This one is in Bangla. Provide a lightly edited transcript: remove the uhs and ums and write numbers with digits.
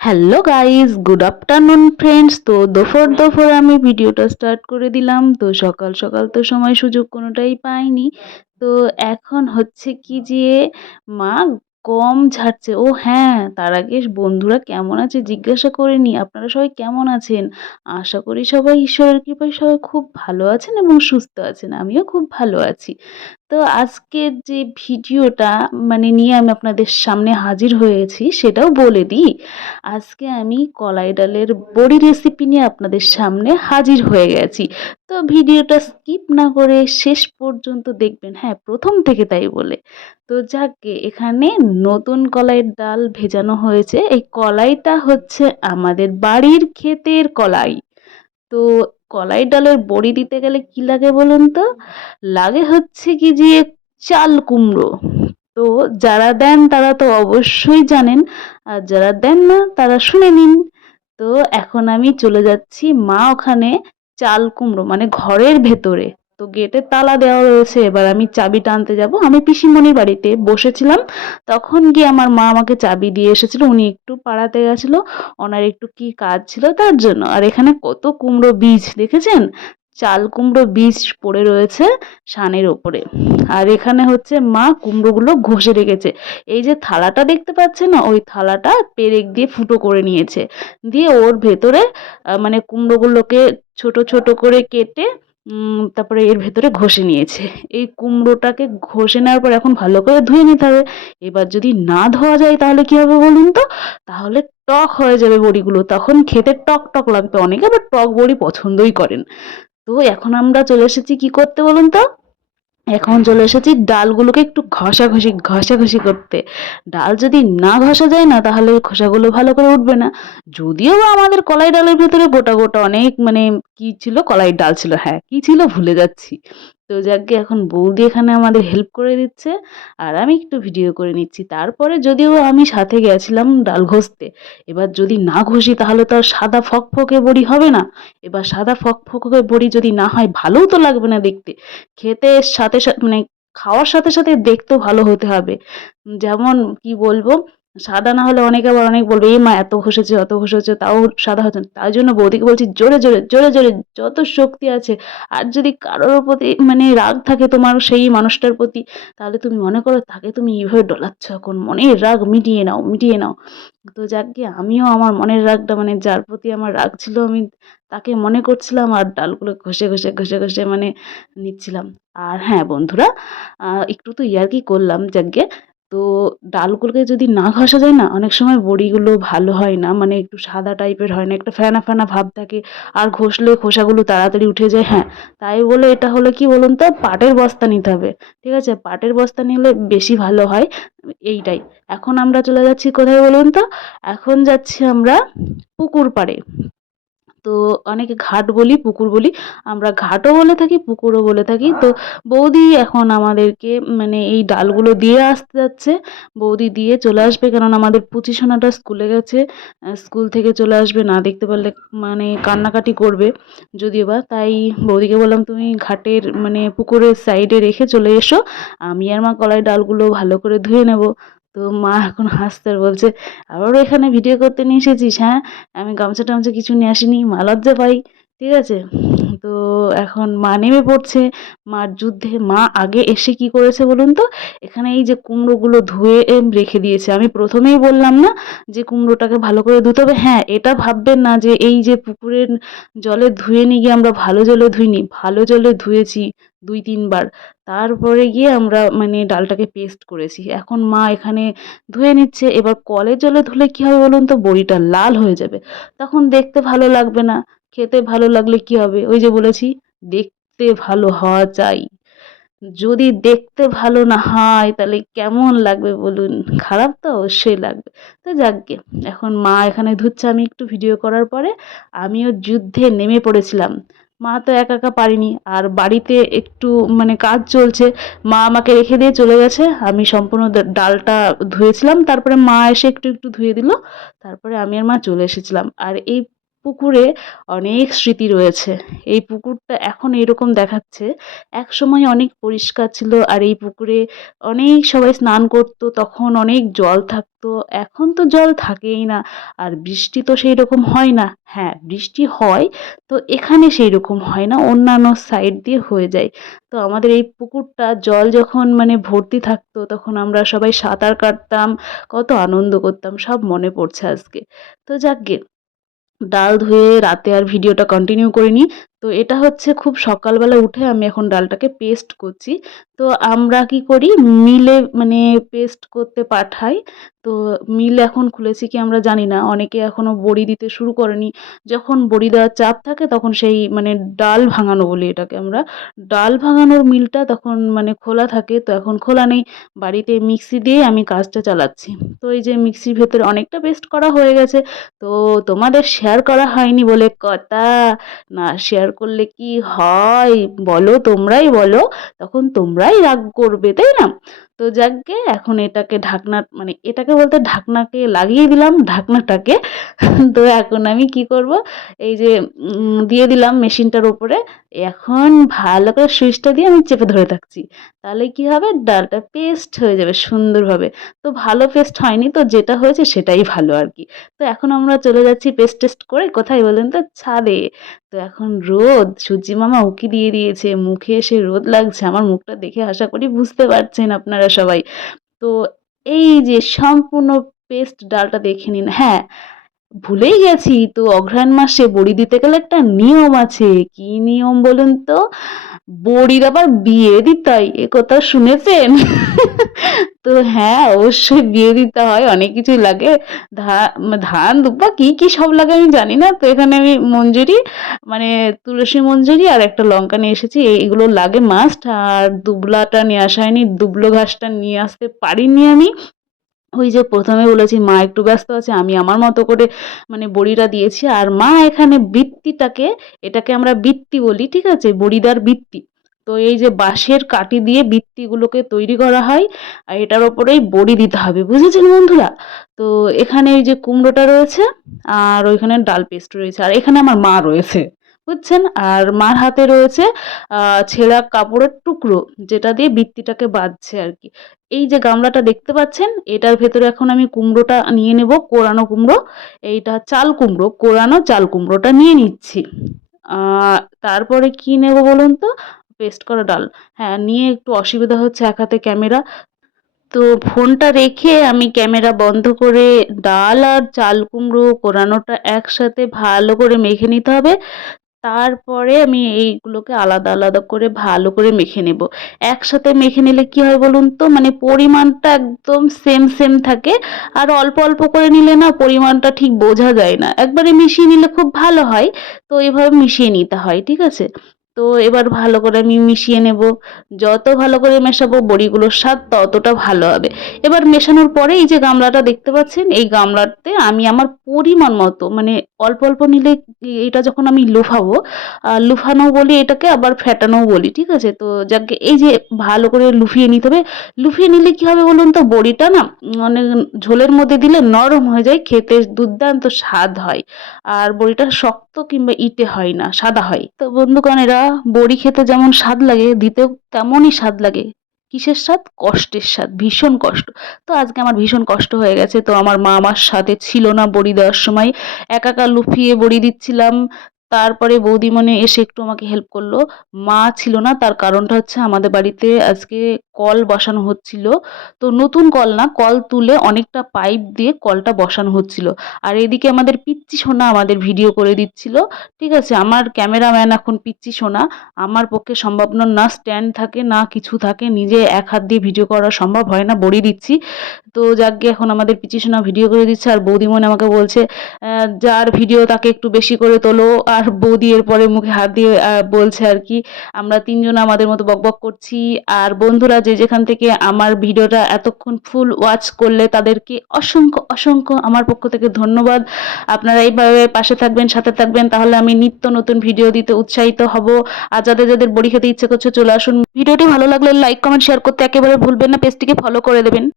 Hello guys, good afternoon friends. তো দোপর আমি ভিডিওটা স্টার্ট করে দিলাম। তো সকাল সকাল তো সময় সুযোগ কোনোটাই পাইনি। তো এখন হচ্ছে কি যে মা গম ঝাড়ছে। ও হ্যাঁ, তার আগে বন্ধুরা কেমন আছে জিজ্ঞাসা করে নি। আপনারা সবাই কেমন আছেন? আশা করি সবাই ঈশ্বরের কৃপায় সবাই খুব ভালো আছেন এবং সুস্থ আছেন। আমিও খুব ভালো আছি। তো আজকের যে ভিডিওটা নিয়ে আমি আপনাদের সামনে হাজির হয়েছি সেটাও বলে দিই। আজকে আমি কলাই ডালের বড়ি রেসিপি নিয়ে আপনাদের সামনে হাজির হয়ে গেছি। তো ভিডিওটা স্কিপ না করে শেষ পর্যন্ত দেখবেন, হ্যাঁ প্রথম থেকে তাই বলে। তো যাকে এখানে নতুন কলাইয়ের ডাল ভেজানো হয়েছে। এই কলাইটা হচ্ছে আমাদের বাড়ির ক্ষেতের কলাই। তো কলাই ডালের বড়ি দিতে গেলে কি লাগে বলুন তো? লাগে হচ্ছে কি যে চাল কুমড়ো। তো যারা দেন তারা তো অবশ্যই জানেন, আর যারা দেন না তারা শুনে নিন। তো এখন আমি চলে যাচ্ছি মা ওখানে চাল কুমড়ো ঘরের ভেতরে। তো গেটে তালা দেওয়া রয়েছে, এবার আমি চাবিটা আনতে যাব। আমি পিসিমণির বাড়িতে বসেছিলাম, তখন গিয়ে আমার মা আমাকে চাবি দিয়ে এসেছিল। উনি একটু পাড়াতে গেছিল, ওনার একটু কি কাজ ছিল তার জন্য। আর এখানে কত কুমড়ো বীজ দেখেছেন? চাল কুমড়ো বীজ পড়ে রয়েছে সানের ওপরে। আর এখানে হচ্ছে মা কুমড়োগুলো ঘষে রেখেছে। এই যে থালাটা দেখতে পাচ্ছেন না, ওই থালাটা পেরেক দিয়ে ফুটো করে নিয়েছে। দিয়ে ওর ভেতরে কুমড়োগুলোকে ছোট ছোট করে কেটে তারপরে এর ভেতরে ঘষে নিয়েছে। এই কুমড়োটাকে ঘষে নেওয়ার পর এখন ভালো করে ধুয়ে নিতে হবে। এবার যদি না ধোয়া যায় তাহলে কি হবে বলুন তো? তাহলে টক হয়ে যাবে বড়িগুলো, তখন খেতে টক টক লাগবে। অনেকে আবার টক বড়ি পছন্দই করেন। তো এখন আমরা চলে এসেছি কি করতে বলুন তো? এখন চলে এসেছি ডালগুলোকে একটু ঘষাঘষি করতে। ডাল যদি না ঘষা যায় না তাহলে খোসাগুলো ভালো করে উঠবে না। যদিও বা আমাদের কলাই ডালের ভেতরে গোটা গোটা অনেক কি ছিল, কলাই ডাল ছিল, হ্যাঁ কি ছিল ভুলে যাচ্ছি। তো যাকে এখন বৌদি এখানে আমাদের হেল্প করে দিচ্ছে, আর আমি একটু ভিডিও করে নিচ্ছি। তারপরে যদিও আমি সাথে গেছিলাম ডাল ঘষতে, এবার যদি না ঘষি তাহলে তো আর সাদা ফকফকে বড়ি হবে না। এবার সাদা ফকফকে বড়ি যদি না হয় ভালোও তো লাগবে না দেখতে। খেতে সাথে সাথে খাওয়ার সাথে সাথে দেখতেও ভালো হতে হবে। যেমন কি বলবো, সাদা না হলে অনেকে আবার অনেক বলবে, মা এত ঘষেছে অত ঘষেছে তাও সাদা হচ্ছে না। তাই জন্য বৌদিকে বলছি জোরে জোরে জোরে জোরে যত শক্তি আছে। আর যদি কারোর প্রতি রাগ থাকে তোমার সেই মানুষটার প্রতি, তাহলে তুমি মনে করো তাকে তুমি এইভাবে ডলাচ্ছ, এখন মনের রাগ মিটিয়ে নাও মিটিয়ে নাও। তো যাকগে আমিও আমার মনের রাগটা যার প্রতি আমার রাগ ছিল আমি তাকে মনে করছিলাম, আর ডালগুলো ঘষে ঘষে নিচ্ছিলাম। আর হ্যাঁ বন্ধুরা, একটু তো ইয়ার্কি করলাম যাকগে। তো ডালগুলোকে যদি না ঘষা যায় না, অনেক সময় বড়িগুলো ভালো হয় না, একটু সাদা টাইপের হয় না, একটা ফেনা ফেনা ভাব থাকে। আর ঘষলে খোসাগুলো তাড়াতাড়ি উঠে যায়। হ্যাঁ, তাই বলে এটা হলো কি বলুন তো, পাটের বস্তা নিতে হবে। ঠিক আছে, পাটের বস্তা নিলে বেশি ভালো হয়। এইটাই। এখন আমরা চলে যাচ্ছি কোথায় বলুন তো? এখন যাচ্ছি আমরা পুকুর পাড়ে। তো অনেকে ঘাট বলি, পুকুর বলি। আমরা ঘাটও বলে থাকি, পুকুরও বলে থাকি। তো বৌদি এখন আমাদেরকে এই ডালগুলো দিয়ে আসতে যাচ্ছে। বৌদি দিয়ে চলে আসবে, কেননা আমাদের পুচি সোনাটা স্কুলে গেছে। স্কুল থেকে চলে আসবে, না দেখতে পারলে কান্নাকাটি করবে যদিও বা। তাই বৌদিকে বললাম তুমি ঘাটের পুকুরের সাইডে রেখে চলে এসো, আমি আর মা কলাই ডালগুলো ভালো করে ধুয়ে নেব। তো মা এখন হাসতে আর বলছে, আবারও এখানে ভিডিও করতে নিয়ে এসেছিস? হ্যাঁ, আমি গামছা টামছা কিছু নিয়ে আসিনি, মা লজ্জা পাই। ঠিক আছে। তো এখন মা নেমে পড়ছে। মার যুদ্ধে মা আগে এসে কি করেছে বলুন তো? এখানে এই যে কুমড়োগুলো ধুয়ে রেখে দিয়েছে। আমি প্রথমেই বললাম না যে কুমড়োটাকে ভালো করে ধুতে হবে? হ্যাঁ, এটা ভাববেন না যে এই যে পুকুরের জলে ধুয়ে নিয়ে গিয়ে আমরা ভালো জলে ধুইনি, ভালো জলে ধুয়েছি ২-৩ বার। তারপরে গিয়ে আমরা ডালটাকে পেস্ট করেছি। এখন মা এখানে ধুয়ে নিচ্ছে। এবার কলের জলে ধুলে কি হবে বলুন তো? বড়িটা লাল হয়ে যাবে, তখন দেখতে ভালো লাগবে না। খেতে ভালো লাগলে কি হবে? ওই যে বলেছি, দেখতে ভালো হওয়া চাই। যদি দেখতে ভালো না হয় তাহলে কেমন লাগবে বলুন? খারাপ তো অবশ্যই লাগবে। তো যাকগে, এখন মা এখানে ধুচ্ছে। আমি একটু ভিডিও করার পরে আমিও যুদ্ধে নেমে পড়েছিলাম। মা তো একা একা পারিনি, আর বাড়িতে একটু কাজ চলছে। মা আমাকে রেখে দিয়ে চলে গেছে, আমি সম্পূর্ণ ডালটা ধুয়েছিলাম, তারপরে মা এসে একটু একটু ধুয়ে দিল। তারপরে আমি আর মা চলে এসেছিলাম। আর এই পুকুরে অনেক স্মৃতি রয়েছে। এই পুকুরটা এখন এরকম দেখাচ্ছে, একসময় অনেক পরিষ্কার ছিল আর এই পুকুরে অনেক সবাই স্নান করতো, তখন অনেক জল থাকতো। এখন তো জল থাকেই না, আর বৃষ্টি তো সেই রকম হয় না। হ্যাঁ, বৃষ্টি হয়, তো এখানে সেই রকম হয় না, অন্যান্য সাইড দিয়ে হয়ে যায়। তো আমাদের এই পুকুরটা জল যখন মানে ভর্তি থাকতো তখন আমরা সবাই সাঁতার কাটতাম, কত আনন্দ করতাম, সব মনে পড়ছে আজকে। তো যাকগে, ডাল ধুয়ে রাতে আর ভিডিওটা কন্টিনিউ করিনি। তো এটা হচ্ছে খুব সকালবেলা উঠে আমি এখন ডালটাকে পেস্ট করছি। তো আমরা কি করি, মিলে মানে পেস্ট করতে পাঠাই। তো মিল এখন খুলেছে কি আমরা জানি না, অনেকে এখনো বড়ি দিতে শুরু করেনি। যখন বড়ি দেওয়ার চাপ থাকে তখন সেই মানে ডাল ভাঙানো বলি এটাকে আমরা, ডাল ভাঙানোর মিলটা তখন মানে খোলা থাকে, তো এখন খোলা নেই। বাড়িতে মিক্সি দিয়ে আমি কাজটা চালাচ্ছি। তো এই যে মিক্সির ভেতরে অনেকটা পেস্ট করা হয়ে গেছে। তো তোমাদের শেয়ার করা হয়নি বলে কথা, না শেয়ার করলে কি হয় বলো, তোমরাই বলো, তখন তোমরাই রাগ করবে তাই না? তো যাকগে, এখন এটাকে ঢাকনা মানে এটাকে বলতে ঢাকনাকে লাগিয়ে দিলাম ঢাকনাটাকে। তো এখন আমি কি করব, এই যে দিয়ে দিলাম মেশিনটার উপরে। এখন ভালো করে সুইচটা দিয়ে আমি চেপে ধরে থাকছি, তাহলে কি হবে, ডালটা পেস্ট হয়ে যাবে সুন্দরভাবে। তো ভালো পেস্ট হয়নি, তো যেটা হয়েছে সেটাই ভালো আর কি। তো এখন আমরা চলে যাচ্ছি পেস্ট টেস্ট করে, কোথায় বলেন তো, ছাদে। তো এখন রোদ, সূর্যি মামা উঁকি দিয়ে দিয়েছে, মুখে এসে রোদ লাগছে, আমার মুখটা দেখে আশা করি বুঝতে পারছেন আপনারা সবাই। তো এই যে সম্পূর্ণ পেস্ট ডালটা দেখে নিন। হ্যাঁ, ভুলেই গেছি, তো অঘ্রাণ মাসে বড়ি দিতে গেলে একটা নিয়ম আছে। কি নিয়ম বলুন তো, বড়ির আবার বিয়ে দিতে হয়, এ কথা শুনেছেন? তো হ্যাঁ, অবশ্যই বিয়ে দিতে হয়, অনেক কিছুই লাগে। ধান দুব্বা কি কি সব লাগে আমি জানি না। তো এখানে আমি মঞ্জুরি মানে তুলসী মঞ্জুরি আর একটা লঙ্কা নিয়ে এসেছি, এইগুলো লাগে মাস্ট। আর দুবলাটা নিয়ে আসা হয়নি, দুবলো ঘাসটা নিয়ে আসতে পারিনি আমি। ওই যে প্রথমে বলেছি মা একটু ব্যস্ত আছে, আমি আমার মতো করে মানে বড়িটা দিয়েছি। আর মা এখানে বৃত্তিটাকে, এটাকে আমরা বৃত্তি বলি, ঠিক আছে, বড়িদার বৃত্তি। তো এই যে বাঁশের কাঠি দিয়ে বৃত্তিগুলোকে তৈরি করা হয়, আর এটার ওপরেই বড়ি দিতে হবে, বুঝেছেন বন্ধুরা? তো এখানে এই যে কুমড়োটা রয়েছে, আর ওইখানে ডাল পেস্ট রয়েছে, আর এখানে আমার মা রয়েছে, বুঝছেন? আর মার হাতে রয়েছে ছেঁড়া কাপড়ের টুকরো, যেটা দিয়ে বৃত্তিটাকে বাঁধছে আর কি। এই যে গামলাটা দেখতে পাচ্ছেন, এটার ভেতরে এখন আমি কুমড়োটা নিয়ে নেব, কোরানো কুমড়ো। এইটা চাল কুমড়ো, কোরানো চাল কুমড়োটা নিয়ে নিচ্ছি। তারপরে কি নেব বলুন তো, পেস্ট করা ডাল। হ্যাঁ, নিয়ে একটু অসুবিধা হচ্ছে, এক হাতে ক্যামেরা, তো ফোনটা রেখে আমি ক্যামেরা বন্ধ করে ডাল আর চাল কুমড়ো কোরানোটা একসাথে ভালো করে মেখে নিতে হবে। তারপরে আমি এইগুলোকে আলাদা আলাদা করে ভালো করে মেখে নেব। একসাথে মেখে নিলে কি হয় বলুন তো, মানে পরিমাণটা একদম সেম সেম থাকে। আর অল্প অল্প করে নিলে না পরিমাণটা ঠিক বোঝা যায় না, একবারে মিশিয়ে নিলে খুব ভালো হয়। তো এভাবে মিশিয়ে নিতে হয়, ঠিক আছে? তো এবার ভালো করে আমি মিশিয়ে নেব। যত ভালো করে মেশাবো বড়িগুলোর স্বাদ ততটা ভালো হবে। এবার মেশানোর পরে এই যে গামলাটা দেখতে পাচ্ছেন, এই গামলাতে আমি আমার পরিমাণ মতো মানে অল্প অল্প নিলে, এটা যখন আমি লুফাবো, লুফানো বলি এটাকে, আবার ফেটানোও বলি, ঠিক আছে? তো যাকে এই যে ভালো করে লুফিয়ে নিতে হবে। লুফিয়ে নিলে কি হবে বলুন তো, বড়িটা না অনেক ঝোলের মধ্যে দিলে নরম হয়ে যায়, খেতে দুর্দান্ত স্বাদ হয়। আর বড়িটা শক্ত কিংবা ইটে হয় না, সাদা হয়। তো বন্ধুগণ, এরা বড়ি খেতে যেমন স্বাদ লাগে, দিতেও তেমনই স্বাদ লাগে। কিসের স্বাদ? কষ্টের স্বাদ, ভীষণ কষ্ট। তো আজকে আমার ভীষণ কষ্ট হয়ে গেছে, তো আমার মা আমার সাথে ছিল না বড়ি দেওয়ার সময়, একা একা লুফিয়ে বড়ি দিচ্ছিলাম। তারপরে বৌদিমণি এসে একটু আমাকে হেল্প করলো। মা ছিল না, তার কারণটা হচ্ছে আমাদের বাড়িতে আজকে কল বসানো হচ্ছিল। তো নতুন কল না, কল তুলে অনেকটা পাইপ দিয়ে কলটা বসানো হচ্ছিল। আর এদিকে আমাদের পিচ্চি সোনা আমাদের ভিডিও করে দিচ্ছিল, ঠিক আছে? আমার ক্যামেরাম্যান এখন পিচ্চি সোনা, আমার পক্ষে সম্ভব না, না স্ট্যান্ড থাকে না কিছু থাকে, নিজে এক হাত দিয়ে ভিডিও করা সম্ভব হয় না, বড়ি দিচ্ছি। তো যাকগে, এখন আমাদের পিচ্চি সোনা ভিডিও করে দিচ্ছে, আর বৌদিমণি আমাকে বলছে যার ভিডিও তাকে একটু বেশি করে তোলো। আর বৌদি এরপরে মুখে হাত দিয়ে বলছে আর কি, আমরা তিনজন আমাদের মতো বকবক করছি। আর বন্ধুরা যে যেখান থেকে আমার ভিডিওটা এতক্ষণ ফুল ওয়াচ করলে তাদেরকে অসংখ্য অসংখ্য আমার পক্ষ থেকে ধন্যবাদ। আপনারা এইভাবে পাশে থাকবেন, সাথে থাকবেন, তাহলে আমি নিত্য নতুন ভিডিও দিতে উৎসাহিত হব। আর যাদের যাদের বড়ি খেতে ইচ্ছে করছে চলে আসুন। ভিডিওটি ভালো লাগলে লাইক কমেন্ট শেয়ার করতে একেবারে ভুলবেন না, পেজটিকে ফলো করে দেবেন।